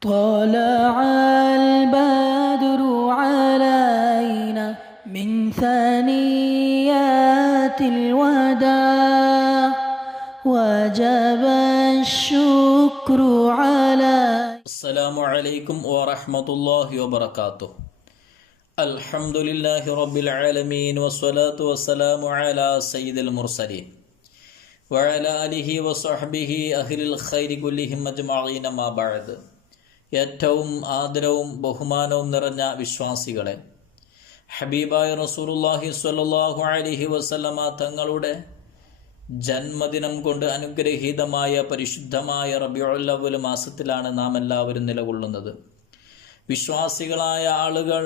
طلع البدر علينا من ثنيات الوداع وجب الشكر على السلام عليكم ورحمة الله وبركاته. الحمد لله رب العالمين والصلاة والسلام على سيد المرسلين وعلى آله وصحبه أهل الخير كلهم أجمعين ما بعد. ഏറ്റവും ആദരവും ബഹുമാനവും നിറഞ്ഞ വിശ്വാസികളെ ഹബീബായ റസൂറുല്ലാഹി സ്വല്ലല്ലാഹു അലിഹി വസല്ലമ തങ്ങളുടെ ജന്മദിനം കൊണ്ട് അനുഗ്രഹീതമായ പരിശുദ്ധമായ റബിയുൽ അവ്വൽ മാസത്തിലാണ് നാം എല്ലാവരും നിലകൊള്ളുന്നത്. വിശ്വാസികളായ ആളുകൾ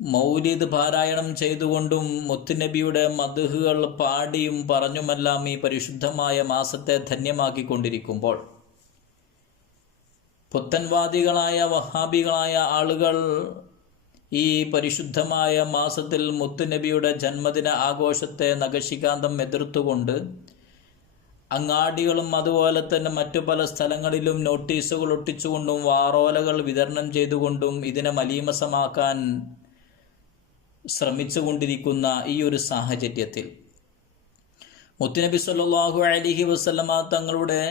മൗലിദ് പാരായണം ചെയ്തുകൊണ്ടും മുത്തുനബിയുടെ മധുഹുകൾ പാടിയും പറഞ്ഞുമെല്ലാം ഈ പരിശുദ്ധമായ മാസത്തെ ധന്യമാക്കിക്കൊണ്ടിരിക്കുമ്പോൾ പുത്തൻവാദികളായ വഹാബികളായ ആളുകൾ ഈ പരിശുദ്ധമായ മാസത്തിൽ മുത്തുനബിയുടെ ജന്മദിന ആഘോഷത്തെ നഖശികാന്തം എതിർത്തുകൊണ്ട് അങ്ങാടികളും അതുപോലെ തന്നെ മറ്റു പല സ്ഥലങ്ങളിലും നോട്ടീസുകൾ ഒട്ടിച്ചുകൊണ്ടും വാറോലകൾ വിതരണം ചെയ്തുകൊണ്ടും ഇതിനെ മലീമസമാക്കാൻ ശ്രമിച്ചുകൊണ്ടിരിക്കുന്ന ഈ ഒരു സാഹചര്യത്തിൽ. മുത്തുനബി സല്ലാഹു അലിഹി വസ്ലമ തങ്ങളുടെ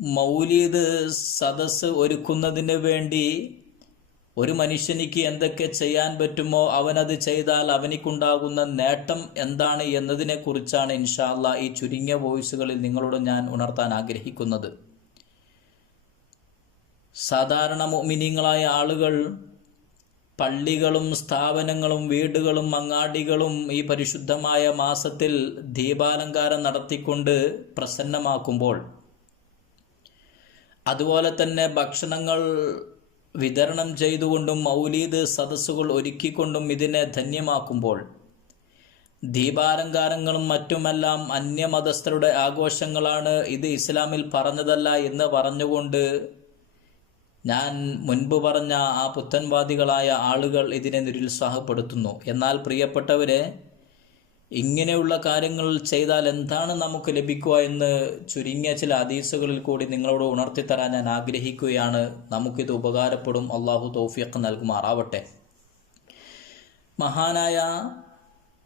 മൗലീദ് സദസ് ഒരുക്കുന്നതിന് വേണ്ടി ഒരു മനുഷ്യനിക്ക് എന്തൊക്കെ ചെയ്യാൻ പറ്റുമോ അവനത് ചെയ്താൽ അവനിക്കുണ്ടാകുന്ന നേട്ടം എന്താണ് എന്നതിനെ കുറിച്ചാണ് ഇൻഷാല്ല ഈ ചുരുങ്ങിയ വോയിസുകളിൽ നിങ്ങളോട് ഞാൻ ഉണർത്താൻ ആഗ്രഹിക്കുന്നത്. സാധാരണ മിനിങ്ങളായ ആളുകൾ പള്ളികളും സ്ഥാപനങ്ങളും വീടുകളും അങ്ങാടികളും ഈ പരിശുദ്ധമായ മാസത്തിൽ ദീപാലങ്കാരം നടത്തിക്കൊണ്ട് പ്രസന്നമാക്കുമ്പോൾ അതുപോലെ തന്നെ ഭക്ഷണങ്ങൾ വിതരണം ചെയ്തുകൊണ്ടും മൗലീദ് സദസ്സുകൾ ഒരുക്കിക്കൊണ്ടും ഇതിനെ ധന്യമാക്കുമ്പോൾ ദീപാലങ്കാരങ്ങളും മറ്റുമെല്ലാം അന്യമതസ്ഥരുടെ ആഘോഷങ്ങളാണ് ഇത് ഇസ്ലാമിൽ പറഞ്ഞതല്ല എന്ന് പറഞ്ഞുകൊണ്ട് ഞാൻ മുൻപ് പറഞ്ഞ ആ പുത്തൻവാദികളായ ആളുകൾ ഇതിനെ നിരുത്സാഹപ്പെടുത്തുന്നു. എന്നാൽ പ്രിയപ്പെട്ടവരെ ഇങ്ങനെയുള്ള കാര്യങ്ങൾ ചെയ്താൽ എന്താണ് നമുക്ക് ലഭിക്കുക എന്ന് ചുരുങ്ങിയ ചില ഹദീസുകളിൽ കൂടി നിങ്ങളോട് ഉണർത്തിത്തരാൻ ഞാൻ ആഗ്രഹിക്കുകയാണ്. നമുക്കിത് ഉപകാരപ്പെടും. അള്ളാഹു തോഫിയക്ക് നൽകുമാറാവട്ടെ. മഹാനായ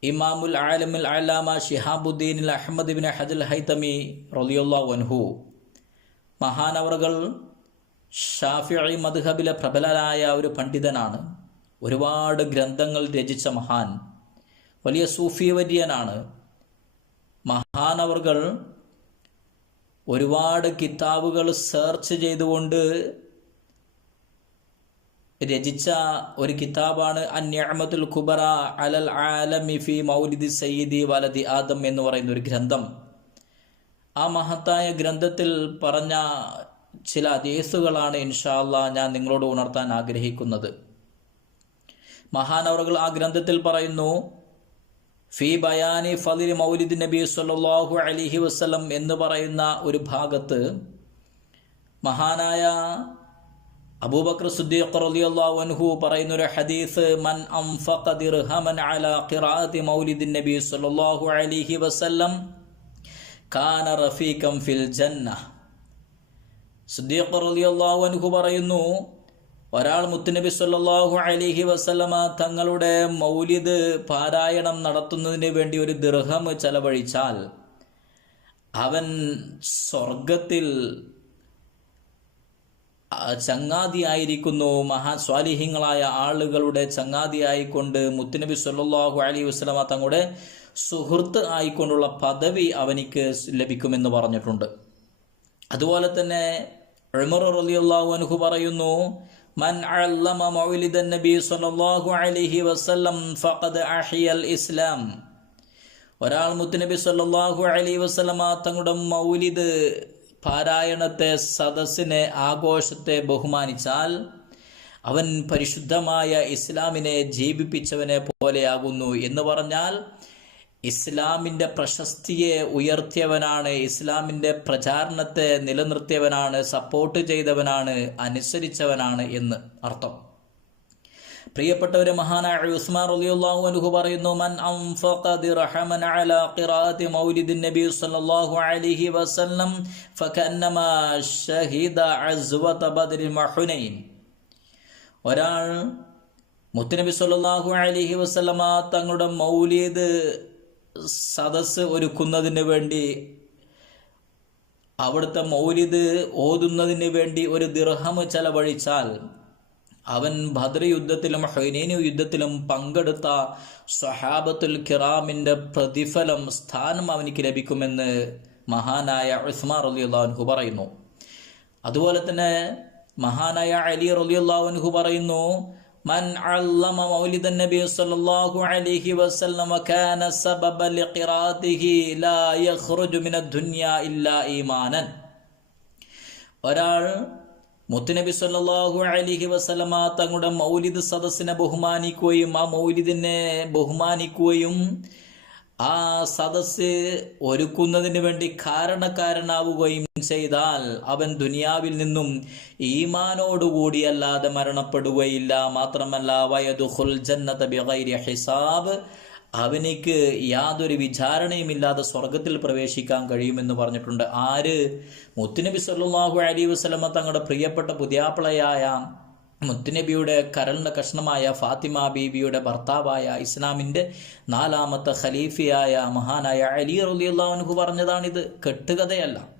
ഇമാമുൽ ആലമുൽ അലാമ Shihabuddin Ahmad bin Hajar Haitami റലിയുള്ള വൻഹു മഹാനവറുകൾ ഷാഫി മദ്ഹബിലെ പ്രബലനായ ഒരു പണ്ഡിതനാണ്. ഒരുപാട് ഗ്രന്ഥങ്ങൾ രചിച്ച മഹാൻ. വലിയ സൂഫി വര്യനാണ് മഹാനവർകൾ ഒരുപാട് കിതാബുകൾ സെർച്ച് ചെയ്തുകൊണ്ട് രചിച്ച ഒരു കിതാബാണ് അന്യാമത്തുൽ ഖുബറ അലൽ ആലമി ഫി മൗലിദി സയ്യിദി വലതി ആദം എന്ന് പറയുന്ന ഒരു ഗ്രന്ഥം. ആ മഹത്തായ ഗ്രന്ഥത്തിൽ പറഞ്ഞ ചില അതേസുകളാണ് ഇൻഷാല്ല ഞാൻ നിങ്ങളോട് ഉണർത്താൻ ആഗ്രഹിക്കുന്നത്. മഹാനവറുകൾ ആ ഗ്രന്ഥത്തിൽ പറയുന്നു ഫി ബയാനി ഫലിൽ മൗലിദ് നബി സല്ലാഹു അലിഹി വസ്ലം എന്ന് പറയുന്ന ഒരു ഭാഗത്ത് മഹാനായ അബൂബക്കർ സുദ്ദീഖ് റളിയല്ലാഹു അൻഹു പറയുന്ന ഒരു ഹദീസ് മൻ അൻഫഖ ദിർഹമൻ അലാ ഖിറാഅത്തി മൗലിദ് നബി സല്ലല്ലാഹു അലൈഹി വസല്ലം കാന റഫീഖം ഫിൽ ജന്ന സുദ്ദീഖ് റളിയല്ലാഹു അൻഹു പറയുന്നു ഒരാൾ മുത്തുനബി സല്ലാഹു അലിഹി വസ്ലമ തങ്ങളുടെ മൗലിദ് പാരായണം നടത്തുന്നതിന് വേണ്ടി ഒരു ദൃഹം ചെലവഴിച്ചാൽ അവൻ സ്വർഗത്തിൽ ചങ്ങാതിയായിരിക്കുന്നു മഹാസ്വാലിഹ്യങ്ങളായ ആളുകളുടെ ചങ്ങാതിയായിക്കൊണ്ട് മുത്തുനബി സല്ലാഹു അലി വസ്ലമ തങ്ങളുടെ സുഹൃത്ത് ആയിക്കൊണ്ടുള്ള പദവി അവനിക്ക് ലഭിക്കുമെന്ന് പറഞ്ഞിട്ടുണ്ട്. അതുപോലെ തന്നെ ഉമർ റളിയല്ലാഹു അൻഹു പറയുന്നു മൻ مولد النبي صلى സല്ലല്ലാഹു അലൈഹി വസല്ലം ഫഖദ് അഹിയൽ ഇസ്ലാം ഒരാൾ മുത്തുനബി സല്ലല്ലാഹു അലൈഹി വസല്ലമ തങ്ങളുടെ മൗലിദ് പാരായണത്തെ സദസ്സിനെ ആഘോഷത്തെ ബഹുമാനിച്ചാൽ അവൻ പരിശുദ്ധമായ ഇസ്ലാമിനെ ജീവിപ്പിച്ചവനെ പോലെയാകുന്നു എന്ന് പറഞ്ഞാൽ ഇസ്ലാമിന്റെ പ്രശസ്തിയെ ഉയർത്തിയവനാണ് ഇസ്ലാമിന്റെ പ്രചാരണത്തെ നിലനിർത്തിയവനാണ് സപ്പോർട്ട് ചെയ്തവനാണ് അനുസരിച്ചവനാണ് എന്ന് അർത്ഥം. പ്രിയപ്പെട്ടവരെ മഹാനായ ഉസ്മാൻ റളിയല്ലാഹു അൻഹു പറയുന്നു മൻ അൻഫഖ ദിർഹമൻ അലാ ഖിറാഅത്തി മൗലിദിൻ നബി സല്ലല്ലാഹു അലൈഹി വസല്ലം ഫകന്നമാ ഷഹിദ അസ്വത ബദ്രി മഹുനൈൻ. ഒരാൾ മുത്തുനബി സല്ലല്ലാഹു അലൈഹി വസല്ലമ തങ്ങളുടെ മൗലിദ് സദസ്സ് ഒരുക്കുന്നതിന് വേണ്ടി അവിടുത്തെ മൗലിദ് ഓതുന്നതിന് വേണ്ടി ഒരു ദിർഹം ചെലവഴിച്ചാൽ അവൻ ഭദ്ര യുദ്ധത്തിലും ഹൈനീനു യുദ്ധത്തിലും പങ്കെടുത്ത സ്വഹാബത്തുൽ കിറാമിന്റെ പ്രതിഫലം സ്ഥാനം അവനിക്ക് ലഭിക്കുമെന്ന് മഹാനായ ഉസ്മാൻ റലിയുള്ളാഹുൻഹു പറയുന്നു. അതുപോലെ തന്നെ മഹാനായ അലി റലിയുള്ളാഹുൻഹു പറയുന്നു من علم مولد النبي صلى الله عليه وسلم كان سببا لقراءته لا يخرج من الدنيا إلا إيمانا ഒരാൾ മുത്തുനബി സല്ലല്ലാഹു അലൈഹി വസല്ലമ തങ്ങളുടെ മൗലിദ് സദസ്സിനെ ബഹുമാനിക്കുകയും ആ മൗലിദിനെ ബഹുമാനിക്കുകയും ആ സദസ്സ് ഒരുക്കുന്നതിന് വേണ്ടി കാരണക്കാരനാവുകയും ചെയ്താൽ അവൻ ദുനിയാവിൽ നിന്നും ഈമാനോടുകൂടിയല്ലാതെ മരണപ്പെടുകയില്ല. മാത്രമല്ല വയദുഖുൽ ജന്നത ബിഗൈരി ഹിസാബ് അവനിക്ക് യാതൊരു വിചാരണയുമില്ലാതെ സ്വർഗത്തിൽ പ്രവേശിക്കാൻ കഴിയുമെന്ന് പറഞ്ഞിട്ടുണ്ട്. ആര്? മുത്തുനബി സല്ലാഹു അലി വസ്ലമ തങ്ങളുടെ പ്രിയപ്പെട്ട പുതിയാപ്പിളയായ മുത്തുനബിയുടെ കരളിന്റെ കഷ്ണമായ ഫാത്തിമ ബീബിയുടെ ഭർത്താവായ ഇസ്ലാമിന്റെ നാലാമത്തെ ഖലീഫിയായ മഹാനായ അലി റലിയുള്ളാഹുനു പറഞ്ഞതാണിത്. കെട്ടുകഥയല്ല.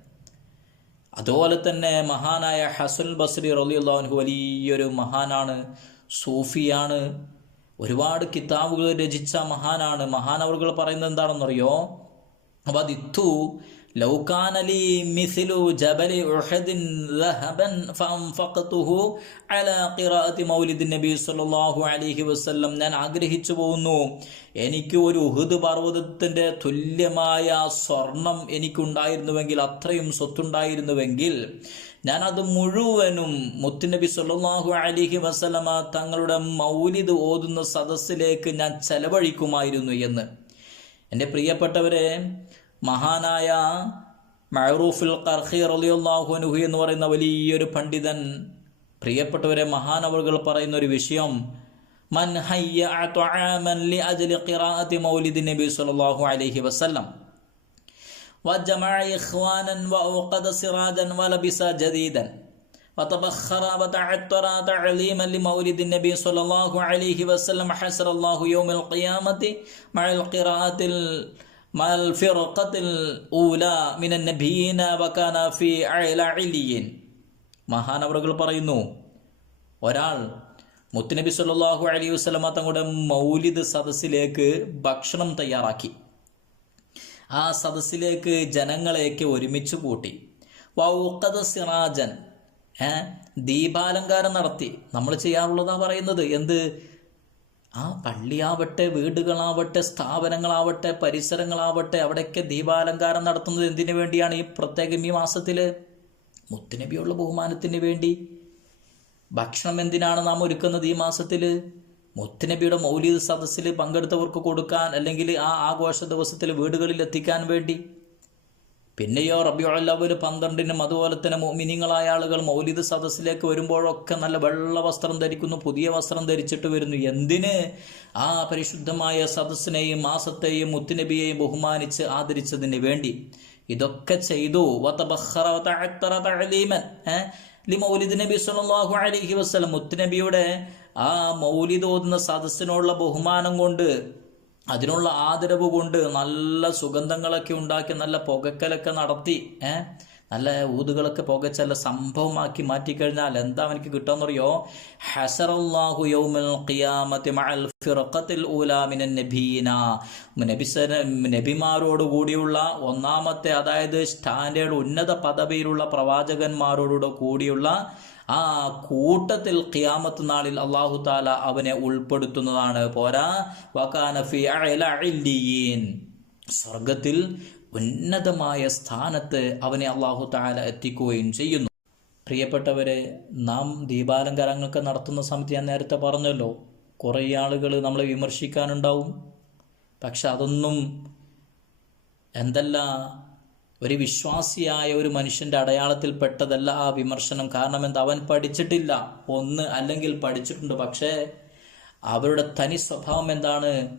അതുപോലെ തന്നെ മഹാനായ ഹസുൽ ബസ്രി റലിയുള്ളാഹുനു വലിയൊരു മഹാനാണ് സൂഫിയാണ്. ഒരുപാട് കിതാബുകൾ രചിച്ച മഹാനാണ്. മഹാനവറുകൾ പറയുന്നത് എന്താണെന്നറിയോ? ലൗകാനലി മിസിലു ജബലി ഉഹദിൻ ലഹബൻ ഫഅൻഫഖതുഹു അലാ ഖിറാഅത്തി മൗലിദി നബി സല്ലല്ലാഹു അലൈഹി വസല്ലം. ഞാൻ ആഗ്രഹിച്ചു പോകുന്നു എനിക്ക് ഒരു ഉഹദ് പർവതത്തിന്റെ തുല്യമായ സ്വർണം എനിക്കുണ്ടായിരുന്നുവെങ്കിൽ അത്രയും സ്വത്തുണ്ടായിരുന്നുവെങ്കിൽ ഞാൻ അത് മുഴുവനും മുത്തുനബി സല്ലല്ലാഹു അലൈഹി വസല്ലമ തങ്ങളുടെ മൗലിദ് ഓതുന്ന സദസ്സിലേക്ക് ഞാൻ ചെലവഴിക്കുമായിരുന്നു എന്ന്. എന്റെ പ്രിയപ്പെട്ടവരെ മഹാനായ മഅറൂഫുൽ ഖർഖി റളിയല്ലാഹു അൻഹു എന്ന് പറയുന്ന വലിയൊരു പണ്ഡിതൻ പ്രിയപ്പെട്ടവരെ മഹാനവറുകൾ പറയുന്ന ഒരു വിഷയം മൻ ഹയ്യ തുആമൻ ലി അജ്ലി ഖിറാഅത്തി മൗലിദ് നബി സല്ലല്ലാഹു അലൈഹി വസല്ലം وجمع إخوانا وأوقد سراجا ولبس جديدا وتبخر وتعطر تعليما لمولد النبي صلى الله عليه وسلم حسر الله يوم القيامة مع القراءة مع الفرقة الأولى من النبيين وكان في أعلى عليين മഹാനവറുകൾ പറയുന്നു ഒരാൾ മുത്തുനബി സല്ലല്ലാഹു അലൈഹി വസല്ലമ തങ്ങളുടെ മൗലിദ് സദസ്സിലേക്ക് ഭക്ഷണം തയ്യാറാക്കി ആ സദസ്സിലേക്ക് ജനങ്ങളെയൊക്കെ ഒരുമിച്ച് കൂട്ടി വൗക്കത സിറാജൻ ഏ ദീപാലങ്കാരം നടത്തി നമ്മൾ ചെയ്യാറുള്ളതാ പറയുന്നത് എന്ത് ആ പള്ളിയാവട്ടെ വീടുകളാവട്ടെ സ്ഥാപനങ്ങളാവട്ടെ പരിസരങ്ങളാവട്ടെ അവിടെയൊക്കെ ദീപാലങ്കാരം നടത്തുന്നത് എന്തിനു വേണ്ടിയാണ് ഈ പ്രത്യേകം ഈ മാസത്തിൽ മുത്തുനബിയുള്ള ബഹുമാനത്തിന് വേണ്ടി. ഭക്ഷണം എന്തിനാണ് നാം ഒരുക്കുന്നത് ഈ മാസത്തിൽ മുത്തുനബിയുടെ മൗലിക സദസ്സിൽ പങ്കെടുത്തവർക്ക് കൊടുക്കാൻ അല്ലെങ്കിൽ ആ ആഘോഷ ദിവസത്തിൽ വീടുകളിൽ എത്തിക്കാൻ വേണ്ടി. പിന്നെയോ റബിയുള്ളവര് പന്ത്രണ്ടിനും അതുപോലെ തന്നെ മിനിങ്ങളായ ആളുകൾ മൗലിദ് സദസ്സിലേക്ക് വരുമ്പോഴൊക്കെ നല്ല വെള്ള വസ്ത്രം ധരിക്കുന്നു പുതിയ വസ്ത്രം ധരിച്ചിട്ട് വരുന്നു. എന്തിന്? ആ പരിശുദ്ധമായ സദസ്സിനെയും മാസത്തെയും മുത്തുനബിയെയും ബഹുമാനിച്ച് ആദരിച്ചതിന് വേണ്ടി. ഇതൊക്കെ ചെയ്തു. മൗലിദ് നബി വസല്ലം. മുത്തുനബിയുടെ ആ മൗലിദ് ഓതുന്ന സദസ്സിനുള്ള ബഹുമാനം കൊണ്ട് അതിനുള്ള ആദരവ് കൊണ്ട് നല്ല സുഗന്ധങ്ങളൊക്കെ ഉണ്ടാക്കി നല്ല പുകക്കലൊക്കെ നടത്തി ഏഹ് നല്ല ഊതുകളൊക്കെ പുകച്ചല്ല സംഭവമാക്കി മാറ്റിക്കഴിഞ്ഞാൽ എന്താ അവനിക്ക് കിട്ടാന്നറിയോ ഹസറല്ലാഹു യൗമൽ ഖിയാമത്തി നബിമാരോട് കൂടിയുള്ള ഒന്നാമത്തെ അതായത് സ്റ്റാൻഡേർഡ് ഉന്നത പദവിയിലുള്ള പ്രവാചകന്മാരോട് കൂടിയുള്ള ആ കൂട്ടത്തിൽ ഖിയാമത്ത് നാളിൽ അള്ളാഹു താല അവനെ ഉൾപ്പെടുത്തുന്നതാണ്. പോരാ വക്കാനഫി സ്വർഗത്തിൽ ഉന്നതമായ സ്ഥാനത്ത് അവനെ അള്ളാഹു താല എത്തിക്കുകയും ചെയ്യുന്നു. പ്രിയപ്പെട്ടവരെ നാം ദീപാലങ്കാരങ്ങളൊക്കെ നടത്തുന്ന സമയത്ത് ഞാൻ നേരത്തെ പറഞ്ഞല്ലോ കുറേ ആളുകൾ നമ്മളെ വിമർശിക്കാനുണ്ടാവും. പക്ഷെ അതൊന്നും എന്തല്ല ഒരു വിശ്വാസിയായ ഒരു മനുഷ്യന്റെ അടയാളത്തിൽ പെട്ടതല്ല ആ വിമർശനം. കാരണം എന്താ? അവൻ പഠിച്ചിട്ടില്ല. ഒന്ന് അല്ലെങ്കിൽ പഠിച്ചിട്ടുണ്ട്. പക്ഷേ അവരുടെ തനി സ്വഭാവം എന്താണ്?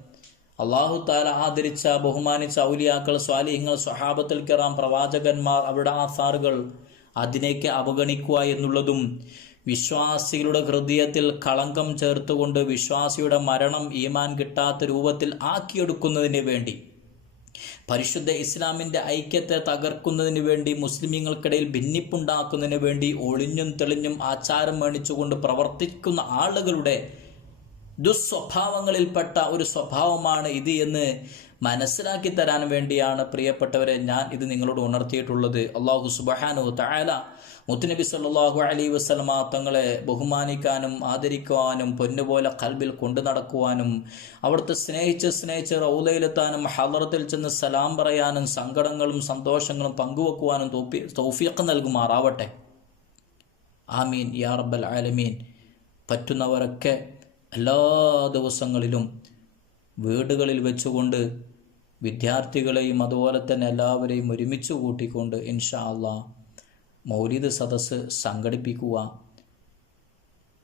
അള്ളാഹു താല ആദരിച്ച ബഹുമാനിച്ച ഔലിയാക്കൾ സ്വാലിഹ്യങ്ങൾ സ്വഹാബത്തിൽ കിറാം പ്രവാചകന്മാർ അവരുടെ ആസാറുകൾ അതിനേക്ക് അവഗണിക്കുക എന്നുള്ളതും വിശ്വാസികളുടെ ഹൃദയത്തിൽ കളങ്കം ചേർത്തുകൊണ്ട് വിശ്വാസിയുടെ മരണം ഈമാൻ കിട്ടാത്ത രൂപത്തിൽ ആക്കിയെടുക്കുന്നതിന് വേണ്ടി. പരിശുദ്ധ ഇസ്ലാമിന്റെ ഐക്യത്തെ തകർക്കുന്നതിന് വേണ്ടി മുസ്ലിമീങ്ങൾക്കിടയിൽ ഭിന്നിപ്പുണ്ടാക്കുന്നതിന് വേണ്ടി ഒളിഞ്ഞും തെളിഞ്ഞും ആചാരം മേണിച്ചുകൊണ്ട് പ്രവർത്തിക്കുന്ന ആളുകളുടെ ദുസ്വഭാവങ്ങളിൽപ്പെട്ട ഒരു സ്വഭാവമാണ് ഇത് എന്ന് മനസ്സിലാക്കി തരാൻ വേണ്ടിയാണ് പ്രിയപ്പെട്ടവരെ ഞാൻ ഇത് നിങ്ങളോട് ഉണർത്തിയിട്ടുള്ളത്. അള്ളാഹു സുബഹാനു തായാല മുത്തുനബി സല്ലാഹു അലൈ വസ്ലമ തങ്ങളെ ബഹുമാനിക്കാനും ആദരിക്കുവാനും പൊന്നുപോലെ കൽബിൽ കൊണ്ടു നടക്കുവാനും അവിടുത്തെ സ്നേഹിച്ച് സ്നേഹിച്ച് റൗലയിലെത്താനും ഹലറത്തിൽ ചെന്ന് സലാം പറയാനും സങ്കടങ്ങളും സന്തോഷങ്ങളും പങ്കുവെക്കുവാനും തോപ്പി തൗഫീഖ് നൽകുമാറാവട്ടെ. ആമീൻ. യാ റബ്ബൽ ആലമീൻ. പറ്റുന്നവരൊക്കെ എല്ലാ ദിവസങ്ങളിലും വീടുകളിൽ വെച്ചുകൊണ്ട് വിദ്യാർത്ഥികളെയും അതുപോലെ തന്നെ എല്ലാവരെയും ഒരുമിച്ച് കൂട്ടിക്കൊണ്ട് ഇൻഷാ അള്ളാ മൗലിദ് സദസ്സ് സംഘടിപ്പിക്കുക.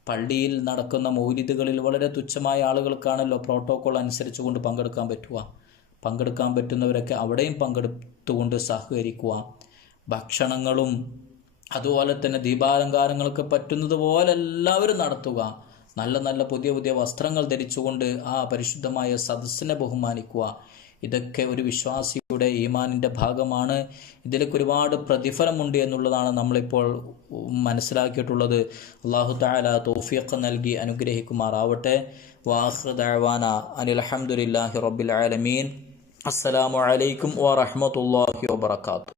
പള്ളിയിൽ നടക്കുന്ന മൗലിദുകളിൽ വളരെ തുച്ഛമായ ആളുകൾക്കാണല്ലോ പ്രോട്ടോകോൾ അനുസരിച്ചുകൊണ്ട് പങ്കെടുക്കാൻ പറ്റുക. പങ്കെടുക്കാൻ പറ്റുന്നവരൊക്കെ അവിടെയും പങ്കെടുത്തുകൊണ്ട് സഹകരിക്കുക. ഭക്ഷണങ്ങളും അതുപോലെ തന്നെ ദീപാലങ്കാരങ്ങൾക്ക് പറ്റുന്നത് പോലെ എല്ലാവരും നടത്തുക. നല്ല നല്ല പുതിയ പുതിയ വസ്ത്രങ്ങൾ ധരിച്ചുകൊണ്ട് ആ പരിശുദ്ധമായ സദസ്സിനെ ബഹുമാനിക്കുക. ഇതൊക്കെ ഒരു വിശ്വാസിയുടെ ഈമാനിന്റെ ഭാഗമാണ്. ഇതിലേക്ക് ഒരുപാട് പ്രതിഫലമുണ്ട് എന്നുള്ളതാണ് നമ്മളിപ്പോൾ മനസ്സിലാക്കിയിട്ടുള്ളത്. അള്ളാഹു താല തോഫിയൊക്കെ നൽകി അനുഗ്രഹിക്കുമാറാവട്ടെ. വാഹൃദാന അനിൽഹമുല്ലാഹി റബ്ബിൽ ആലമീൻ. അസ്സലാമു അലൈക്കും വാബർക്കാത്തു